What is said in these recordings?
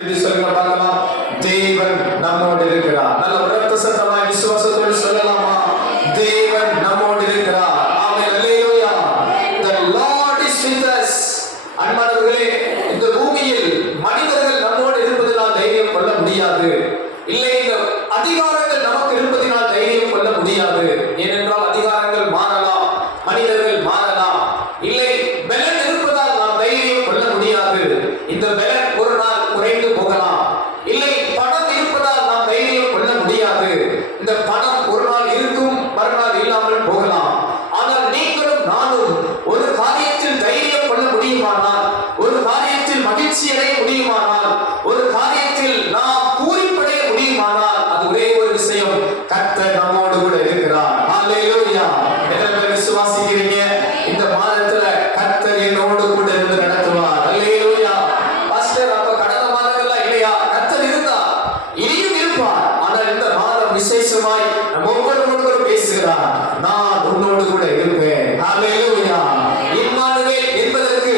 சொல்லுங்க பார்க்கலாம். தேவன் நம்மோடு இருக்கிறார். நல்ல உரத்த சத்தமாய் விசுவாசத்தோடு சொல்லலாமா? தேவன் நம்மோடு இருக்கிறார். ஆமென். அல்லேலூயா. The Lord is with us. அன்பானவர்களே, இந்த பூமியில் மனிதர்கள் நம்மோடு இருப்பதனால் தைரியம் கொள்ள முடியாது. இல்லை, இந்த அதிகாரங்கள் நமக்கு இருப்பதனால் தைரியம் கொள்ள முடியாது. ஏனென்றால் அதிகாரங்கள் மாறலாம், மனிதர்கள் மாறலாம். இல்லை, பலன் இருப்பதால் நாம் தைரியம் கொள்ள முடியாது. இந்த பலன் ஒரு நாள் குறைந்து போகலாம். இல்லை, பணம் இருப்பதால் நாம் தைரியம் கொள்ள முடியாது. இந்த பணம் ஒரு நாள் இருக்கும், மறுநாள் இல்லாமல் போகலாம். ஆனால் நீங்களும் நானும் ஒரு காரியத்தில் தைரியம் கொள்ள முடியுமானால், ஒரு காரியத்தில் மகிழ்ச்சி அடைய முடியுமானால், ஒரு காரியத்தில் நாம் பூரிப்படைய முடியுமானால், அது ஒரே ஒரு விஷயம், கர்த்தர் நம்மோடு கூட இருக்கிறார். ஹல்லேலூயா. எத்தனை பேர் விசுவாசிக்கிறீங்க? இந்த மாதத்துல கர்த்தர் என்னோடு கூட இருந்து நடத்துவார். ஹல்லேலூயா. பாஸ்டர், அப்ப கடந்த மாதங்கள்லாம் இல்லையா? கர்த்தர் இருந்தார், இனியும் இருப்பார். ஆனால் இந்த மாதம் விசேஷமாய் நம்ம ஒவ்வொருவருக்கும் பேசுகிறார், நான் உன்னோடு கூட இருப்பேன். ஹல்லேலூயா. இம்மானுவேல் என்பதற்கு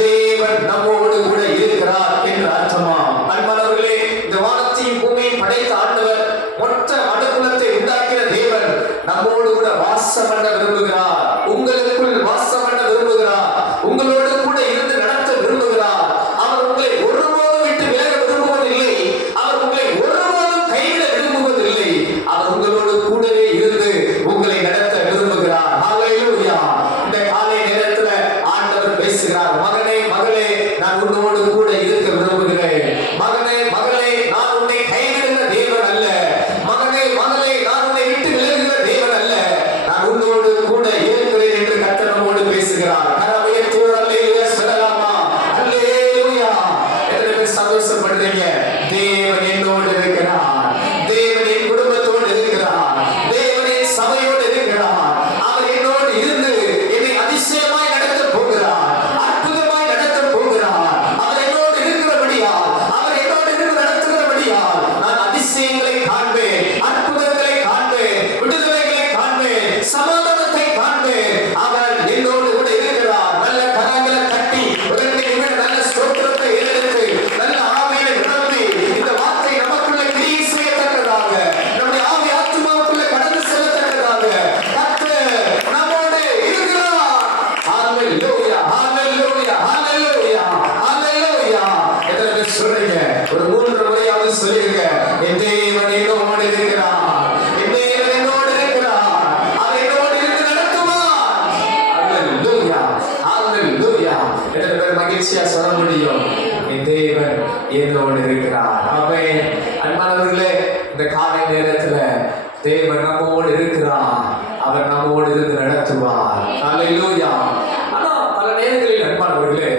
தேவன் நம்மோடு கூட இருக்கிறார் என்று அர்த்தமாம். அன்பானவர்களே, இந்த வானத்தையும் பூமியையும் படைத்த ஆண்டவர், மொத்த மனுக்குலத்தை உண்டாக்கிற தேவன் நம்மோடு கூட வாசம் பண்ண விரும்புகிறார். உங்களுக்குள் வாசம் பண்ண விரும்புகிறார். உங்களோடு கூட இருந்து நடத்த விரும்புகிறார். அவர் உங்களை ஒருபோதும் விட்டு விலக விரும்புவதில்லை. அவர் உங்களை ஒருபோதும் கைவிட விரும்புவதில்லை. அவர் உங்களோடு கூடவே இருந்து உங்களை நடத்த விரும்புகிறார். ஹல்லேலூயா. இந்த காலை நேரத்துல ஆண்டவர் பேசுகிறார், மகனே மகளே, நான் உன்னோடு கூட இருக்க விரும்புகிறேன். மகனே மகளே, நான் உன்னை கைவிடுகிற தேவன் அல்ல. மகனே மகளே, நான் உன்னை விட்டு விலகுகிற தேவன் அல்ல. நான் உன்னோடு கூட இருக்கிறேன் என்று கர்த்தர் நம்மோடு பேசுகிறார். கரமையத்தோடு அல்லேலூயா சொல்லலாமா? அல்லேலூயா. எத்தனை பேர் சந்தோஷப்படுறீங்க? தேவன் என்னோடு இருக்கிறார். தேவன் என் குடும்பத்தோடு இருக்கிறார். தேவன் என் சபையோடு இருக்கிறார். அவர் என்னோடு இருந்து என்னை அதிசயமாய் நடத்த போகிறார், அற்புதமாய் நடத்த போகிறார். அவர் என்னோடு இருக்கிறபடியால், அவர் என்னோடு இருந்து நடத்துகிறபடியால் நான் அதிசயங்களை காண்பேன், அற்புதங்களை காண்பேன், விடுதலைகளை காண்பேன், சமாதானத்தை காண்பேன். அவர் என்னோடு கூட இருக்கிறார். நல்ல கரங்களை தட்டி ஒரு 2 நிமிடம் நல்ல ஸ்தோத்திரத்தை ஏறெடுத்து நல்ல ஆவியை நிரப்பி இந்த வார்த்தை நமக்குள்ள கிரியை செய்யத்தக்கதாக, நம்முடைய ஆவி ஆத்துமாவுக்குள்ள கடந்து செல்லத்தக்கதாக கர்த்தர் நம்மோடு இருக்கிறார். ஹல்லேலூயா, ஹல்லேலூயா, ஹல்லேலூயா, ஹல்லேலூயா. எத்தனை பேர் சொல்றீங்க? ஒரு 3 முறையாவது சொல்லுங்க, என் தேவன் என்னோடு இருக்கிறார். என் தேவன் என்னோடு இருக்கிறார். அவர் என்னோடு இருந்து நடத்துவார். ஹல்லேலூயா, ஹல்லேலூயா. எத்தனை பேர் மகிழ்ச்சியா சொல்ல முடியும்? என் தேவன் என்னோடு இருக்கிறார். ஆமென். அன்பானவர்களே, இந்த காலை நேரத்துல தேவன் நம்மோடு இருக்கிறார். அவர் நம்மோடு இருந்து நடத்துவார். ஹல்லேலூயா. ஆனா பல நேரங்களில் அன்பானவர்களே,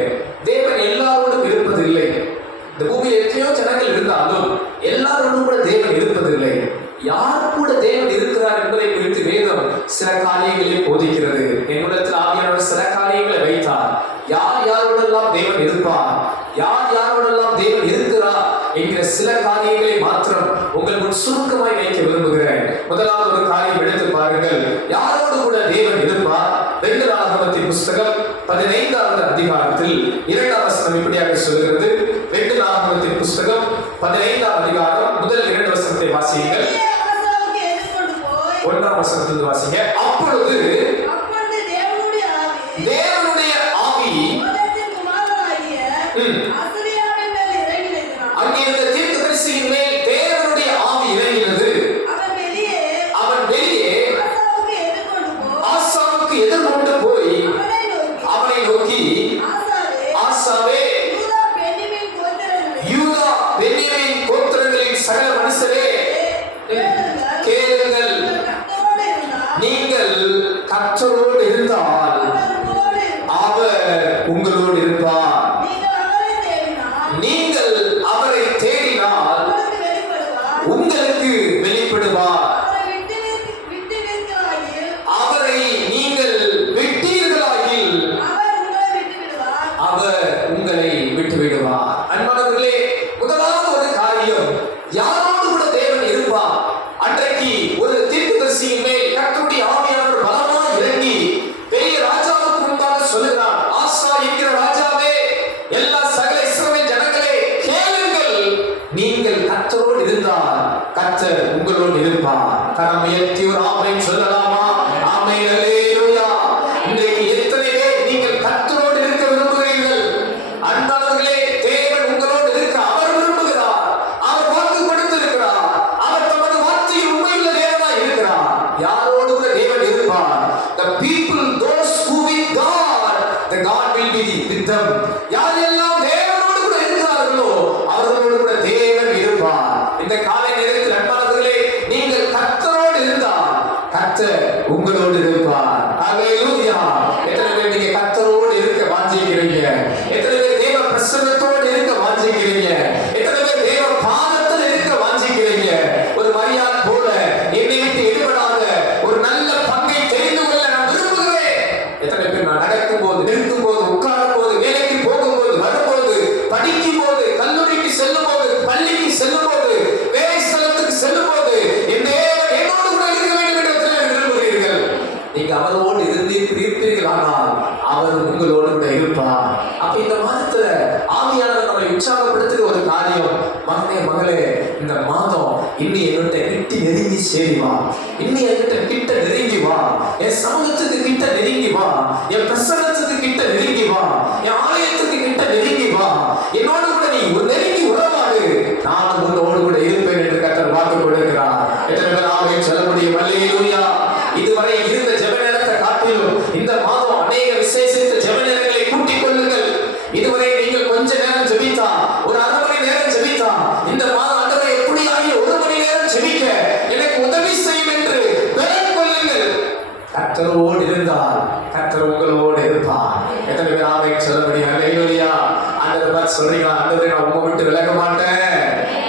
தேவன் எல்லாரோடும் இருப்பதில்லை. இந்த பூமியில் எத்தனையோ ஜனங்கள் இருந்தாலும் எல்லாரோடும் கூட தேவன் இருப்பதில்லை. யார் கூட தேவன் இருக்கிறார் என்பதை குறித்து வேதம் சில காரியங்களை போதிக்கிறது. என்னிடத்தில் ஆவியானவர் சில காரியங்களை வைத்தார். யார் யாரோடெல்லாம் தேவன் இருப்பார், யார் யாரோடெல்லாம் தேவன் இருக்கிறார் என்கிற சில காரியங்களை மாத்திரம் உங்கள் முன் சுருக்கமாய் வைக்க விரும்புகிறேன். முதலாவது ஒரு காரியம் எடுத்து பாருங்கள். யாரோடு கூட தேவன் இருப்பார்? 2 நாளாகமத்தின் புஸ்தகம் 15வது அதிகாரத்தில் 2ஆம் வசனம் இப்படியாக சொல்கிறது. 2 நாளாகமத்தின் புஸ்தகம் 15ஆம் அதிகாரம் முதல் 2 வசனத்தை வாசியுங்கள். 1ஆம் வசனத்தில் வாசிங்க. அப்பொழுது தேவனுடைய ஆவி அங்கே இருந்த தீர்க்கதரிசியின் மேல் தேவனுடைய ஆவி இறங்கினது. அவன் வெளியே ஆசாவுக்கு எதிர்கொண்டு போய் அவனை நோக்கி, ஆசாவே, யூதா பென்யமீன் கோத்திரங்களின் சகல மனுஷரே, கேளுங்கள், நீங்கள் கர்த்தரோடு இருந்தால் அவர் உங்களோடு இருப்பார். நீங்கள் அவரை தேடினால் உங்களுக்கு வெளிப்படுவார். அவரை நீங்கள் விட்டீர்களாகில் அவர் உங்களை விட்டுவிடுவார். அன்பானவர்களே, முதலாவது ஒரு காரியம், யாரோடு கூட தேவன் இருப்பார்? அன்றைக்கு ஒரு தீர்க்கதரிசியின் மேல் கர்த்தருடைய ஆவியானவர் பலமாய் இறங்கி பெரிய ராஜாவுக்கு முன்பாக சொல்லுகிறார், ஆசா என்கிற ராஜாவே, எல்லா சகல இஸ்ரவேல் ஜனங்களே கேளுங்கள், நீங்கள் கர்த்தரோடு இருந்தால் கர்த்தர் உங்களோடு இருப்பார். கரம் உயர்த்தி ஒரு ஆமென் சொல்லலாமா? ஆமென், அல்லேலூயா. இன்றைக்கு எத்தனை பேர் நீங்கள் கர்த்தரோடு இருக்க விரும்புகிறீர்கள்? அன்பானவர்களே, தேவன் உங்களோடு இருக்க அவர் விரும்புகிறார். அவர் வாக்கு கொடுத்திருக்கிறார். அவர் தமது வார்த்தையில் உண்மையுள்ள தேவனாய் இருக்கிறார். யாரோடு கூட தேவன் இருப்பார்? The people, those who with God, the God will be with them. யாரெல்லாம் தேவனோடு கூட இருக்கிறார்களோ அவர்களோடு கூட தேவன் இருப்பார். இந்த காலை நேரத்தில் அன்பானவர்களே, நீங்கள் கர்த்தரோடு இருந்தால் கர்த்தர் உங்களோடு இருப்பார். அல்லேலூயா. எத்தனை பேர் நீங்க கர்த்தரோடு இருக்க வாஞ்சிக்கிறீங்க? எத்தனை பேர் தேவ பிரசன்னத்தோடு இருக்க வாஞ்சிக்கிறீங்க? எத்தனை பேர் தேவ பாதத்தில் இருக்க வாஞ்சிக்கிறீங்க? ஒரு மரியாதை போல என்னை விட்டு எடுபடாத ஒரு நல்ல பங்கை தெரிந்து கொள்ள நான் விரும்புகிறேன். எத்தனை பேர் நான் நடக்கும் போது, நிற்கும் போது, உட்காரும் போது, வேலைக்கு போகும்போது, வரும்போது, படிக்கும் போது, கல்லூரிக்கு செல்லும் போது, பள்ளிக்கு செல்லும் போது, வேலை ஸ்தலத்துக்கு செல்லும் போது என்னோடு கூட இருக்க வேண்டும் என்று விரும்புகிறீர்கள். நீங்க அவரோடு இருப்பீர்கள், ஆனால் அவர் உங்களோடு கூட இருப்பார். அப்ப இந்த மாதத்துல ஆவியானவர் நம்மை உற்சாகப்படுத்துகிற ஒரு காரியம், மகனே மகளே, இந்த மாதம் இன்னி என்னுடைய கிட்ட நெருங்கி சேரிவா, இன்னி என்கிட்ட கிட்ட நெருங்கி வா, என் சமூகத்துக்கு கிட்ட நெருங்கி வா, என் பிரசன்னத்துக்கு கிட்ட நெருங்கி வா, என் ஆலயத்துக்கு கிட்ட நெருங்கி வா, என்னோடு கூட நீ நெருங்கி உறவாடு, நான் உன்னோடு கூட இருப்பேன் என்று கர்த்தர் வாக்கு கொடுக்கிறார். எத்தனை பேர் ஆமென் சொல்ல முடியும்? அல்லேலூயா. இதுவரை இருந்த ஜெப நேரத்தை காட்டிலும் இந்த மாதம் அநேக விசேஷித்த ஜெப நேரங்களை கூட்டிக் கொள்ளுங்கள். இதுவரை நீங்கள் கொஞ்ச நேரம் ஜெபித்தா, ஒரு அரை மணி நேரம் ஜெபித்தா, இந்த மாதம் ஆண்டவரே எப்படியாகி ஒரு மணி நேரம் ஜெபிக்க எனக்கு உதவி செய்யும் என்று பெறக் கொள்ளுங்கள். கர்த்தரோடு இருந்தால் கர்த்தர் உங்களோடு இருப்பார். எத்தனை பேர் ஆமென் சொல்ல முடியும்? அல்லேலூயா. ஆண்டவர் பார்த்து சொல்றீங்களா? ஆண்டவரே, நான் உம்மை விட்டு விலக மாட்டேன்,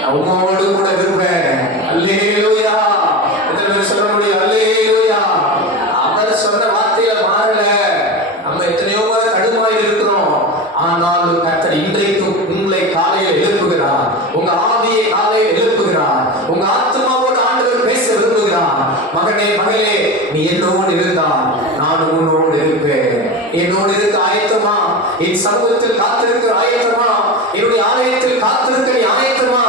நான் உம்மோடு கூட இருப்பேன். அல்லேலூயா. எத்தனை பேர் சொல்ல முடியும்? அல்லேலூயா. அவர் சொன்ன வார்த்தையில மாறல. நம்ம எத்தனையோ கடுமாயில் இருக்கிறோம், ஆனாலும் கர்த்தர் இன்றைக்கும் உங்களை காலையில் எழுப்புகிறார். உங்க ஆவியை காலையில் எழுப்புகிறார். உங்க ஆத்மாவோடு ஆண்டவர் பேச விரும்புகிறார். மகனே மகளே, நீ என்னோடு இருந்தால் நான் உன்னோடு இருப்பேன். என்னோடு இருக்க ஆயத்தமா? என் சமூகத்தில் காத்திருக்கிற ஆயத்தமா? என்னுடைய ஆலயத்தில் காத்திருக்க நீ ஆயத்தமா?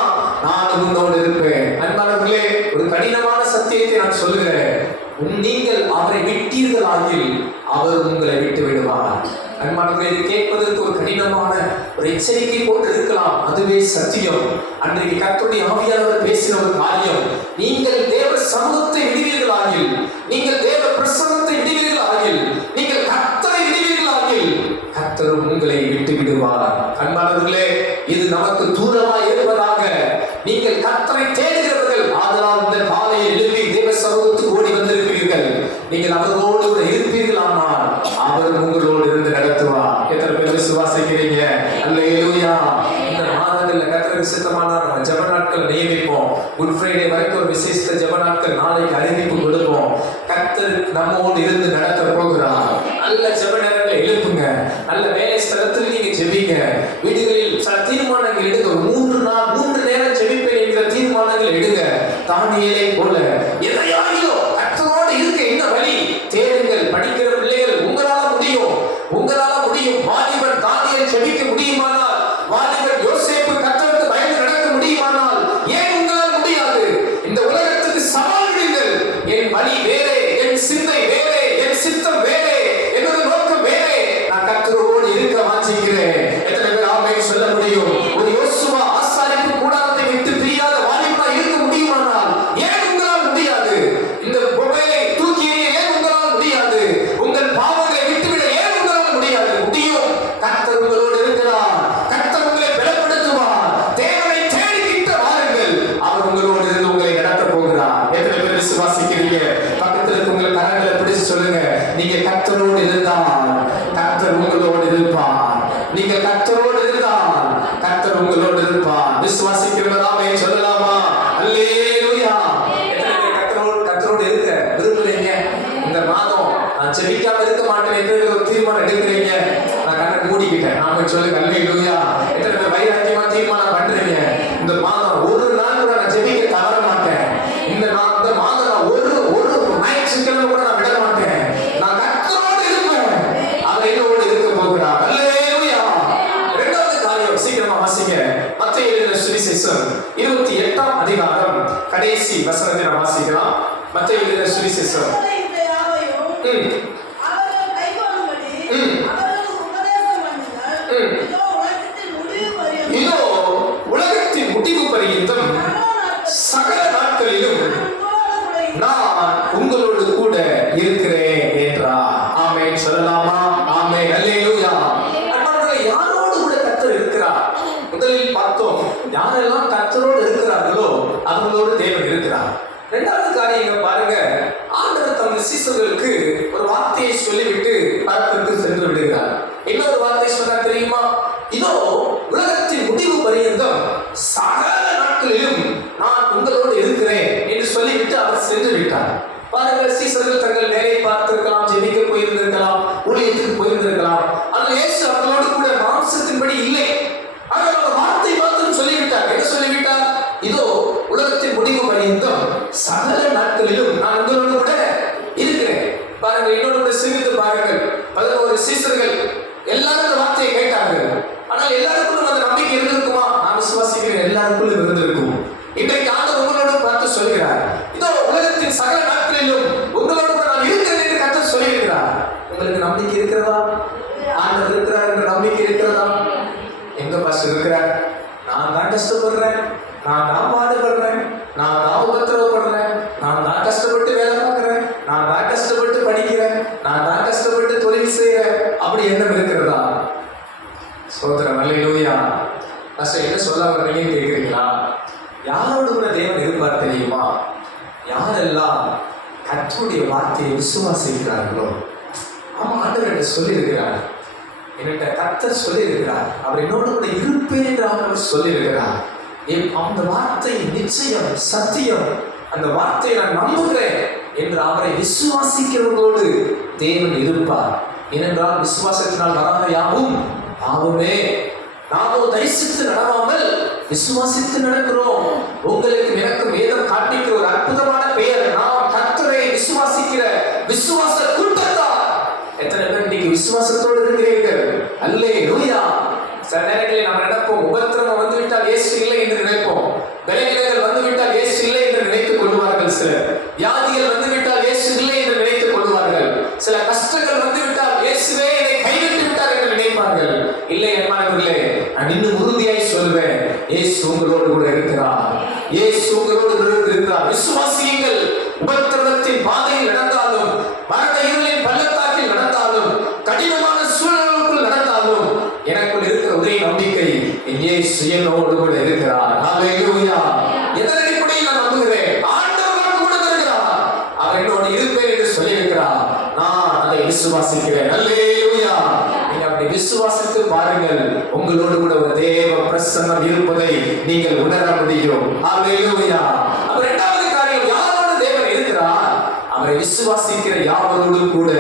நான் உன்னோடு இருப்பேன். அன்பானவர்களே, ஒரு கடினமான சத்தியத்தை நான் சொல்லுகிறேன். நீங்கள் அவரை விட்டீர்களாகில் அவர் உங்களை விட்டு விடுவார். அன்பானவர்களே, இது கேட்பதற்கு ஒரு கடினமான ஒரு எச்சரிக்கை போன்று இருக்கலாம். அதுவே சத்தியம். அன்றைக்கு கர்த்தருடைய ஆவியானவர் பேசின ஒரு காரியம், நீங்கள் தேவ சமூகத்தை விடுவீர்களாகில், நீங்கள் தேவ பிரசன்னத்தை விடுவீர்களாகில், நீங்கள் கர்த்தரை விடுவீர்களாகில் கர்த்தர் உங்களை விட்டு விடுவார். அன்பானவர்களே, இது நமக்கு தூரமாய் இருப்பதாக நீங்கள் கர்த்தரை தேடுகிறவர்கள், ஆதலால் இந்த காலையில் எழுப்பி தேவ சமூகத்துக்கு ஓடி வந்திருக்கிறீர்கள். நீங்கள் அவரோடு கூட இருப்பீர்கள், ஆனால் அவர் உங்களோடு இருந்து நடத்துவார். எத்தனை பேர் விசுவாசிக்கிறீங்க? அல்லேலூயா. இந்த மாதங்கள்ல கர்த்தருக்கு சித்தமானால் நம்ம ஜெப நாட்கள் நியமிப்போம். குட் ஃப்ரைடே வரைக்கும் ஒரு விசேஷ ஜெப நாட்கள் நாளைக்கு அறிவிப்பு கொடுப்போம். கர்த்தர் நம்மோடு இருந்து நடத்த போகிறார். நல்ல ஜெப நேரங்களை எழுப்புங்க. நல்ல வேலை ஸ்தலத்தில் நீங்க ஜெபிங்க. வீடுகளில் சில தீர்மானங்கள் எடுங்க. 3 நேரம் ஜெபிப்பேன் என்கிற தீர்மானங்கள் எடுங்க. தானியேலை போல எதையாகிலும் கர்த்தரோடு இருக்க என்ன வழி தேடுங்கள். படிக்கிற பிள்ளைகள், உங்களால முடியும், உங்களால முடியும். வாலிபன் தானியேல் ஜெபிக்க முடியுமானால், வாலிபன் யோசேப்பு கர்த்தருக்கு பயந்து நடக்க முடியுமானால், ஏன் உங்களால் முடியாது? இந்த உலகத்துக்கு சவால் விடுங்கள். என் வழி வேறே, என் சிந்தை வேறே, என் சித்தம் வேறே, என்னோட நோக்கம் வேறே. நான் கர்த்தரோடு இருக்க வாஞ்சிக்கிறேன். எத்தனை பேர் ஆமென் சொல்ல முடியும்? ஒரு யோசுவா ஆசாரிப்பு கூடாரத்தை விட்டு பிரியாத வாலிபனா இருக்க முடியுமானால், ஏன் உங்களால் முடியாது? இந்த பொம்மையை தூக்கி எறிய ஏன் உங்களால் முடியாது? உங்கள் பாவங்களை விட்டுவிட ஏன் உங்களால் முடியாது? முடியும். கர்த்தர் உங்களோடு இருக்கிறார். கர்த்தர் உங்களை பலப்படுத்துவார். தேவனை தேடி கிட்ட வாருங்கள். அவர் உங்களோடு இருந்து உங்களை நடத்த போகிறார். எத்தனை பேர் விசுவாசிக்கிறீங்க? பக்கத்தில் இருக்க உங்கள் கரங்களை பிடிச்சு சொல்லுங்க, நீங்க கர்த்தரோடு இருந்தால் கர்த்தர் உங்களோடு இருப்பார். நீங்க கர்த்தரோடு இருந்தால் கர்த்தர் உங்களோடு இருப்பார். விசுவாசிக்கிறவராமே சொல்லலாமா? அல்லேலூயா. எத்தனை பேர் கர்த்தரோடு இருக்க விரும்புறீங்க? இந்த மாதம் நான் ஜெபிக்காம இருக்க மாட்டேன் என்று ஒரு தீர்மானம் எடுக்கிறீங்க. நான் கண்ணை மூடிக்கிட்டேன். நாம சொல்லுங்க அல்லேலூயா. எத்தனை பேர் வைராக்கியமா தீர்மானம் பண்றீங்க? இந்த மாதம் ஒரு நாள் கூட நான் ஜெபிக்க தவற மாட்டேன். இந்த மாதம் நான் ஒரு ஞாயிற்றுக்கிழமை கூட நான் விட மாட்டேன். நான் கர்த்தரோடு இருப்பேன். அவர் என்னோடு இருக்க போகிறார். அல்லேலூயா. இரண்டாவது காரியம், சீக்கிரமா வாசிங்க. மத்தேயு எழுதின சுவிசேஷம் சுவிசேஷம் 28ஆம் அதிகாரம் கடைசி வசனத்தை நாம் வாசிக்கலாம். மத்தேயு எழுதின சுவிசேஷம் இதோ உலகத்தின் முடிவு பரியந்தம் சகல நாட்களிலும் நான் உங்களோடு கூட இருக்கிறேன் என்றார். ஆமென் சொல்லலாமா? ஆமென் அல்லேலூயா. அன்பானவர்களே, யாரோடு கூட கர்த்தர் இருக்கிறார்? முதலில் பார்த்தோம், யாரெல்லாம் கர்த்தரோடு இருக்கிறார்களோ அவங்களோடு தேவன் இருக்கிறார். இரண்டாவது காரியம் பாருங்க, ஆண்டவர் தமது சீசர்களுக்கு ஒரு வார்த்தையை சொல்லிவிட்டு பரத்திற்கு சென்று விடுகிறார். இன்னொரு வார்த்தை சொன்னார் தெரியுமா? இதோ உலகத்தின் முடிவு பரியந்தம் சகல நாட்களிலும் நான் உங்களோடு இருக்கிறேன் என்று சொல்லிவிட்டு அவர் சென்று விட்டார். பாருங்கள், சீசர்கள் தங்கள் வேலையை பார்த்திருக்கலாம், ஜெபிக்க போயிருந்திருக்கலாம், ஊழியத்துக்கு போயிருந்திருக்கலாம். ஆனால் இயேசு அவர்களோடு கூட மாம்சத்தின்படி இல்லை. ஆனால் அவர் வார்த்தை மாத்திரம் சொல்லிவிட்டார். என்ன சொல்லிவிட்டார்? இதோ உலகத்தின் முடிவு பரியந்தம் சகல நாட்களிலும் நான் உங்களோடு கூட இருக்கிறேன். பாருங்கள், இன்னொரு கூட சிந்தித்து பாருங்கள். 11 சீசர்கள் எல்லாரும் இந்த வார்த்தையை கேட்டார்கள். ஆனால் எல்லாருக்கும் அந்த நம்பிக்கை இருந்திருக்குமா? நான் விசுவாசிக்கிறேன், எல்லாருக்குள்ளும் இருந்திருக்கும். இன்றைக்கு ஆண்டவர் உங்களோடு பார்த்து சொல்கிறார், இதோ உலகத்தின் சகல நாட்களிலும் உங்களோடு நான் இருக்கிறேன் என்று கர்த்தர் சொல்லியிருக்கிறார். உங்களுக்கு நம்பிக்கை இருக்கிறதா? ஆண்டவர் இருக்கிறார் என்ற நம்பிக்கை இருக்கிறதா? எங்க பாஸ்டர் இருக்கிறார்? நான் தான் கஷ்டப்படுறேன், நான் தான் பாடுபடுறேன், நான் தான் உபத்திரவப்படுறேன், நான் தான் கஷ்டப்பட்டு வேலை பார்க்கிறேன், நான் தான் கஷ்டப்பட்டு படிக்கிறேன், நான் தான் கஷ்டப்பட்டு தொழில் செய்கிறேன், அப்படி எண்ணம் இருக்கிறதா? சோதரம் அல்லேலூயா. பாஸ்டர் என்ன சொல்ல வர்றீங்கன்னு கேட்குறீங்களா? யாரோடு கூட தேவன் இருப்பார் தெரியுமா? யாரெல்லாம் கர்த்தருடைய வார்த்தையை விசுவாசிக்கிறார்களோ. ஆமா, ஆண்டவர் என்ன சொல்லியிருக்கிறார், என்கிட்ட கர்த்தர் சொல்லியிருக்கிறார், அவர் என்னோடு கூட இருப்பேன் என்று அவர் சொல்லியிருக்கிறார். அந்த வார்த்தை நிச்சயம் சத்தியம், அந்த வார்த்தையை நான் நம்புகிறேன் என்று அவரை விசுவாசிக்கிறவர்களோடு தேவன் இருப்பார். ஏனென்றால் விசுவாசத்தினால் வராத யாவும் பாவமே. நாமோ தரிசித்து நடவாமல் விசுவாசித்து நடக்கிறோம். உங்களுக்கு எனக்கு வேதம் காண்பிக்கிற ஒரு அற்புதமான பெயர், நாம் கர்த்தரை விசுவாசிக்கிற விசுவாச கூட்டத்தார். எத்தனை பேர் இன்னைக்கு விசுவாசத்தோடு இருக்கிறீர்கள்? அல்லேலூயா. சில நேரங்களில் நம்ம நினைப்போம், உபத்திரவம் வந்துவிட்டால் இயேசு இல்லை என்று நினைப்போம். விளைநிலங்கள் வந்துவிட்டால் இயேசு இல்லை என்று நினைத்துக் கொள்வார்கள். சிலர் வியாதிகள் வந்துவிட்டால் இயேசு இல்லை என்று நினைத்துக் கொள்வார்கள். சில கஷ்டங்கள் வந்துவிட்டால் இயேசுவே என்னை கைவிட்டு விட்டார் என்று நினைப்பார்கள். இல்லை அன்பானவர்களே, நான் இன்னும் உறுதியாய் சொல்வேன், இயேசு உங்களோடு கூட இருக்கிறார். இயேசு உங்களோடு கூட இருக்கிறார். விசுவாசியுங்கள். உபத்திரவத்தின் பாதையில் நடந்தாலும், மரண இருளின் பள்ளத்தாக்கில் நடந்தாலும், கடினமான சூழலுக்குள் நடந்தாலும், எனக்குள் இருக்கிற ஒரே நம்பிக்கை, இயேசு என்னோடு கூட இருக்கிறார். அல்லேலூயா. எதன் அடிப்படையில் நான் நம்புகிறேன்? ஆண்டவர் கூட இருக்கிறார், அவர் என்னோடு இருப்பேன் என்று சொல்லியிருக்கிறார். நான் அதை விசுவாசிக்கிறேன். அல்லேலூயா. நீங்க அப்படி விசுவாசித்து பாருங்கள், உங்களோடு கூட ஒரு தேவ பிரசன்னம் இருப்பதை நீங்கள் உணர முடியும். அல்லேலூயா. அப்ப இரண்டாவது காரியம், யாரோடு தேவன் இருக்கிறார்? அவரை விசுவாசிக்கிற யாவரோடும் கூட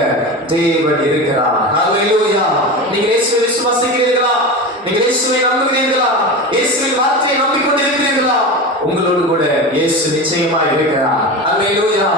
தேவன் இருக்கிறார். அல்லேலூயா. நீங்க இயேசுவை விசுவாசிக்கிறீர்களா? நீங்க இயேசுவை நம்புகிறீர்களா? இயேசுவின் வார்த்தையை நம்பிக்கொண்டிருக்கிறீர்களா? உங்களோடு கூட இயேசு நிச்சயமா இருக்கிறார். அல்லேலூயா.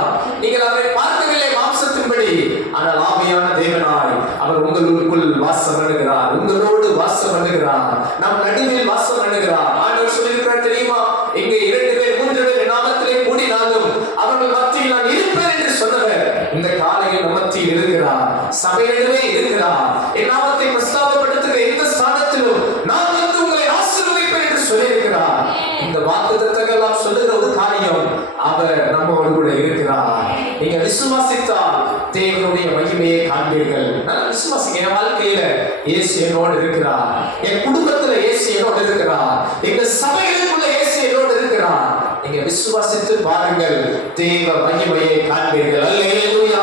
நீங்கள் அவரை பார்க்கவில்லை மாம்சத்தின்படி, ஆனால் ஆவியான தேவனாய் அவர் உங்களுக்குள் வாசம் பண்ணுகிறார், உங்களோடு வாசம் பண்ணுகிறார், நம் நடுவில் வாசம் பண்ணுகிறார். ஆண்டவர் சொல்லியிருக்கிறார் தெரியுமா? இங்கே 2 பேர் 3 பேர் நாமத்திலே கூடினாலும் அவர்கள் மத்தியில் நான் இருப்பேன் என்று சொன்னவர் இந்த காலையில் நம் மத்தியில் இருக்கிறார், சபையிடமே இருக்கிறார். என் நாமத்தை பிரஸ்தாபப்படுத்துகிற எந்த ஸ்தானத்திலும் நான் வந்து உங்களை ஆசீர்வதிப்பேன் என்று சொல்லியிருக்கிறார். இந்த வாக்குத்தத்தங்கள்லாம் சொல்லுகிற ஒரு காரியம், அவர் நம்மோடு கூட இருக்கிறார். நீங்க விசுவாசித்தால் தேவனுடைய மகிமையை காண்பீர்கள். நான் விசுவாசிங்க, என் வாழ்க்கையில இயேசு என்னோடு இருக்கிறார், என் குடும்பத்துல இயேசு என்னோடு இருக்கிறார், எங்க சபைகளுக்குள்ள இயேசு என்னோடு இருக்கிறார். நீங்க விசுவாசித்து பாருங்கள், தேவ மகிமையை காண்பீர்கள். அல்லேலூயா.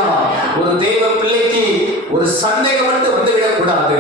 ஒரு தேவ பிள்ளைக்கு ஒரு சந்தேகம் மட்டும் வந்துவிடக் கூடாது.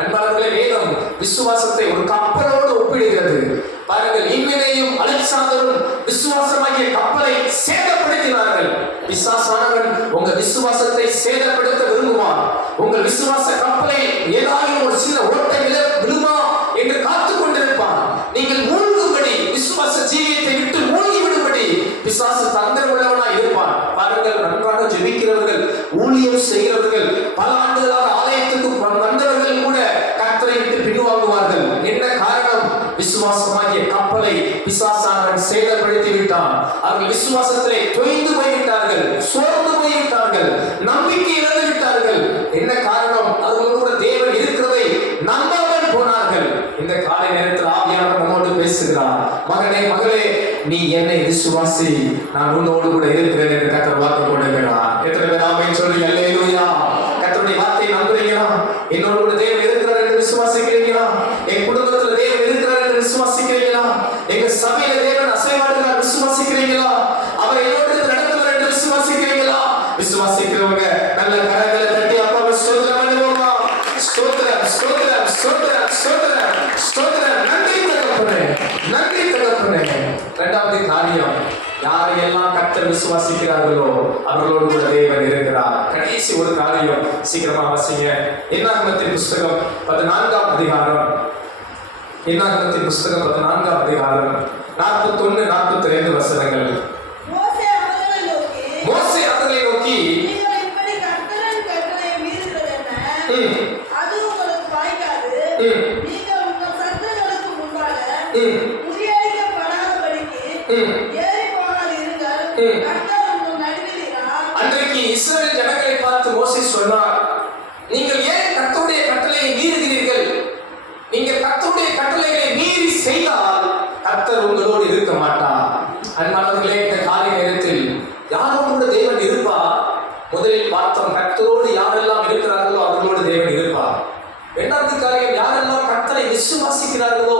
அன்பானவர்களே, வேதம் விசுவாசத்தை ஒரு கப்பலோடு ஒப்பிடுகிறது. பாருங்கள், இன்வினையும் அலெக்சாந்தரும் விசுவாசமாகிய கப்பலை சேதப்படுத்தினார்கள். பிசாசானவன் உங்க விசுவாசத்தை சேதப்படுத்த விரும்புவான். உங்கள் விசுவாச கப்பலை ஏதாவது ஒரு சின்ன ஓட்டை விழுமா என்று காத்துக் கொண்டிருப்பான். நீங்கள் மூழ்கும்படி, விசுவாச ஜீவியத்தை விட்டு மூழ்கி விடும்படி பிசாசு தந்திரம் உள்ளவனாய் இருப்பான். பாருங்கள், நன்றாக ஜெபிக்கிறவர்கள், ஊழியம் செய்கிறவர்கள், பல ஆண்டுகளாக ஆலயத்துக்கு வந்தவர்கள் கூட கர்த்தரை விட்டு பின்வாங்குவார்கள். என்ன காரணம்? விசுவாசமாகிய கப்பலை பிசாசானவன் சேதப்படுத்தி விட்டான். அவர்கள் விசுவாசத்திலே தொய்ந்து போய்விட்டார்கள், சோர்ந்து போய்விட்டார்கள், நம்பிக்கை இழந்து விட்டார்கள். என்ன காரணம்? அவர்களோட தேவன் இருக்கிறதை நம்பாமல் போனார்கள். இந்த காலை நேரத்தில் ஆவியானவர் நம்மோடு பேசுகிறார். மகனே, மகளே, நீ என்னை விசுவாசி, நான் உன்னோடு கூட இருக்கிறேன் என்று கர்த்தர் வாக்கு கொடுக்கிறார். எத்தனை பேர் ஆமென் சொல்லி அல்லேலூயா? கர்த்தருடைய வார்த்தையை நம்புறீங்களா? என்னோடு கூட தேவன் இருக்கிறார் என்று விசுவாசிக்கிறீங்களா? என் குடும்பத்துல தேவன் இருக்கிறார் என்று விசுவாசிக்கிறீங்களா? எங்க சபையில தேவன் அசைவாடுகிறார் விசுவாசிக்கிறீங்களா? அவர் என்னோடு நடத்துவார் என்று விசுவாசிக்கிறீங்களா? விசுவாசிக்கிறவங்க நல்ல கரங்களை தட்டி அப்பாவை ஸ்தோத்திரம் பண்ணுவோமா? ஸ்தோத்திரம், ஸ்தோத்திரம், ஸ்தோத்திரம், ஸ்தோத்திரம், ஸ்தோத்திரம். நன்றி தகப்பனே, நன்றி தகப்பனே. இரண்டாவது காரியம், யாரையெல்லாம் கர்த்தர் விசுவாசிக்கிறார்களோ அவர்களோடு கூட தேவன் இருக்கிறார். கடைசி ஒரு காரியம், சீக்கிரமா வாசிங்க. என்னாகமத்தின் புஸ்தகம் 14ஆம் அதிகாரம். என்னாகமத்தின் புஸ்தகம் 14ஆம் அதிகாரம் 41, 42 வசனங்கள். மோசே அவர்களை நோக்கி அன்றைக்கு இஸ்ரவேல் ஜனங்களை பார்த்து மோசே சொன்னார், நீங்கள் ஏன் கர்த்தருடைய கட்டளையை மீறுகிறீர்கள்? நீங்கள் கர்த்தருடைய கட்டளைகளை மீறி செய்தால் கர்த்தர் உங்களோடு இருக்க மாட்டார். அன்பானவர்களே, இந்த காலை நேரத்தில் யாரோடு கூட தேவன் இருப்பார்? முதலில் பார்த்தோம், கர்த்தரோடு யாரெல்லாம் இருக்கிறார்களோ அவர்களோடு தேவன் இருப்பார். இரண்டாவது காரியம், யாரெல்லாம் கர்த்தரை விசுவாசிக்கிறார்களோ,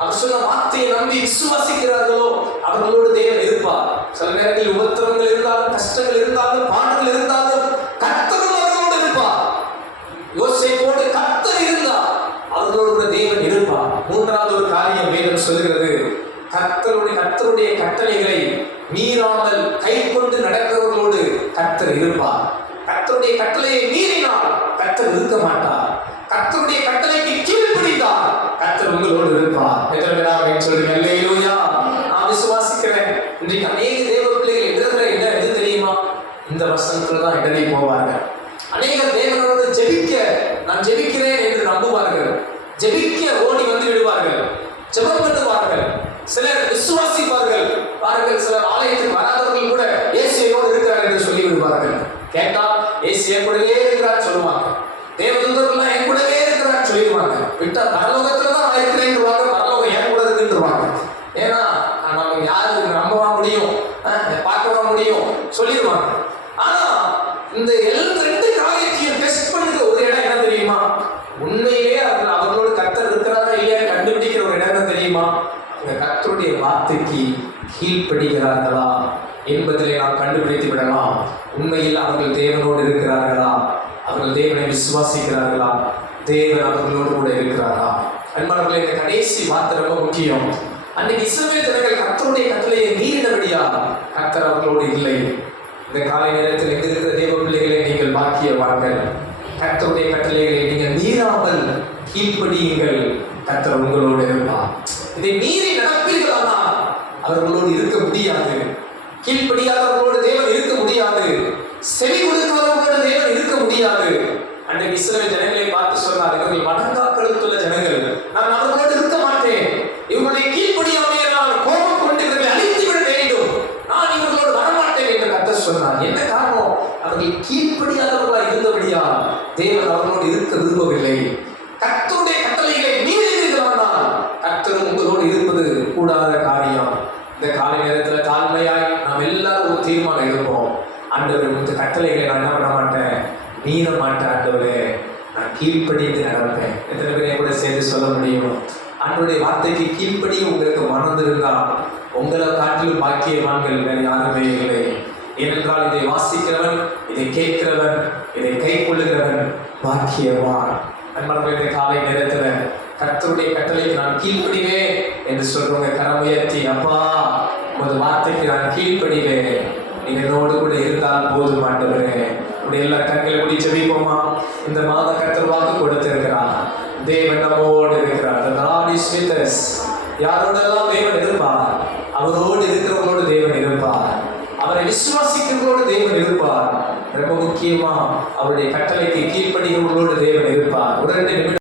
அவர் சொன்ன வார்த்தையை நம்பி விசுவாசிக்கிறார்களோ அவர்களோடு தேவன் இருப்பார். சில நேரத்தில் உபத்திரவங்கள் இருந்தாலும், கஷ்டங்கள் இருந்தாலும், பாடுகள் இருந்தாலும் கர்த்தரும் அவர்களோடு இருப்பார். யோசேப்போடு கர்த்தர் இருந்தார், அவர்களோடு கூட தேவன் இருப்பார். மூன்றாவது ஒரு காரியம் வேதம் சொல்கிறது, கர்த்தருடைய கட்டளைகளை மீறாமல் கை கொண்டு நடக்கிறவர்களோடு கர்த்தர் இருப்பார். கர்த்தருடைய கட்டளையை மீறினால் கர்த்தர் இருக்க மாட்டார். கர்த்தருடைய கட்டளைக்கு கீழ்ப்படிந்தால் கர்த்தர் உங்களோடு இருப்பார். எத்தனை பேர் சொல்லுங்க அல்லேலூயா? நான் விசுவாசிக்கிறேன். இன்றைக்கு அநேக தேவ பிள்ளைகள் இடத்துல எது தெரியுமா? இந்த வசனத்துல தான் இடறி போவார்கள். அநேக தேவனோடு ஜெபிக்க, நான் ஜெபிக்கிறேன் என்று நம்புவார்கள், ஜெபிக்க ஓடி வந்து விடுவார்கள், ஜெபம் பண்ணுவார்கள். சிலர் விசுவாசிப்பார்கள். பாருங்கள், சிலர் ஆலயத்துக்கு வராதவர்கள் கூட இயேசுவோடு இருக்கிறார் என்று சொல்லி விடுவார்கள். கேட்டா இயேசு என் கூடவே இருக்கிறார் சொல்லுவாங்க. தேவதூதர்கள் என் கூடவே இருக்கிறான்னு சொல்லிடுவாங்க. விட்டா பரலோகத்துல தான் நான் இருக்கிறேன்னுவாங்க, பரலோகம் என் கூட இருக்குன்றுவாங்க. ஏன்னா நம்ம யாருக்கு நம்பவா முடியும், பார்க்கவா முடியும் சொல்லிடுவாங்க. ஆனா இந்த ரெண்டு காரியத்தையும் டெஸ்ட் பண்ணுற ஒரு இடம் என்ன தெரியுமா? உண்மையிலே அவர்களோடு கர்த்தர் இருக்கிறாரா இல்லையா கண்டுபிடிக்கிற ஒரு இடம் என்ன தெரியுமா? இந்த கர்த்தருடைய வார்த்தைக்கு கீழ்ப்படுகிறார்களா என்பதிலே நாம் கண்டுபிடித்து விடலாம். உண்மையில் அவர்கள் தேவனோடு இருக்கிறார்களா, அவர்கள் தேவனை விசுவாசிக்கிறார்களா, தேவன் அவர்களோடு கூட இருக்கிறாரா? அன்பானவர்களே, இந்த கடைசி வார்த்தை ரொம்ப முக்கியம். அன்றைக்கு இஸ்ரவேல் ஜனங்கள் கர்த்தருடைய கட்டளையை மீறினபடியா கர்த்தர் அவர்களோடு இல்லை. இந்த காலை நேரத்தில் எங்க இருக்கிற தேவ பிள்ளைகளை நீங்கள் பாக்கியவான்கள். கர்த்தருடைய கட்டளைகளை நீங்கள் மீறாமல் கீழ்ப்படியுங்கள், கர்த்தர் உங்களோடு இருப்பார். இதை மீறி நடப்பீர்களானால் அவர்களோடு இருக்க முடியாது. கீழ்ப்படியாதவர்களோடு தேவன் இருக்க முடியாது. செவி கொடுக்கிறவர்களோடு தேவன் இருக்க முடியாது. அன்றைக்கு இஸ்ரவேல் ஜனங்களை பார்த்து சொன்னார், இவர்கள் வணங்காக்கழுத்துள்ள ஜனங்கள், நான் அவர்களோடு இருக்க மாட்டேன். இவர்களுடைய கீழ்ப்படியாமையை நான் கோபம் கொண்டு இவர்களை அழித்து விட வேண்டும், நான் இவர்களோடு வரமாட்டேன் என்று கர்த்தர் சொன்னார். என்ன காரணம்? அவர்கள் கீழ்ப்படியாதவர்களாக இருந்தபடியா தேவன் அவர்களோடு இருக்க விரும்பவில்லை. கர்த்தருடைய கட்டளைகளை மீறினானால் கர்த்தரும் உங்களோடு இருப்பது கூடாத காரியம். இந்த காலை நேரத்தில் தாழ்மையாய் நாம் எல்லாரும் ஒரு தீர்மானம் எடுப்போம். ஆண்டவரே, இந்த கட்டளைகளை நான் என்ன பண்ண மாட்டேன், மீற மாட்டேன். ஆண்டவரே, நான் கீழ்ப்படிந்து நடப்பேன். எத்தனை பேரை கூட சேர்ந்து சொல்ல முடியும்? ஆண்டவருடைய வார்த்தைக்கு கீழ்ப்படி உங்களுக்கு மறந்திருந்தால் உங்களை காட்டிலும் பாக்கியவான்கள் வேறு யாருமே இல்லை. ஏனென்றால் இதை வாசிக்கிறவன், இதை கேட்கிறவன், இதை கை கொள்ளுகிறவன் பாக்கியவான். அன்பானவர்களே, இந்த காலை நேரத்தில் கர்த்தருடைய கட்டளைக்கு நான் கீழ்ப்படிவேன் என்று சொல்றவங்க கரம் உயர்த்தி, அப்பா உமது வார்த்தைக்கு நான் கீழ்ப்படிவேன், நீங்க என்னோடு கூட இருந்தால் போதும் ஆண்டவரே. உடைய எல்லா கண்களை முடி ஜெபிப்போமா? இந்த மாத கர்த்தர் வாக்கு கொடுத்திருக்கிறார். தேவன் நம்மோடு இருக்கிறார். The Lord is with us. யாரோடெல்லாம் தேவன் இருப்பார்? அவரோடு இருக்கிறவங்களோடு தேவன் இருப்பார். அவரை விசுவாசிக்கிறவர்களோடு தேவன் இருப்பார். ரொம்ப முக்கியமா அவருடைய கட்டளைக்கு கீழ்ப்படிகிறவர்களோடு தேவன் இருப்பார். ஒரு 2 நிமிடம்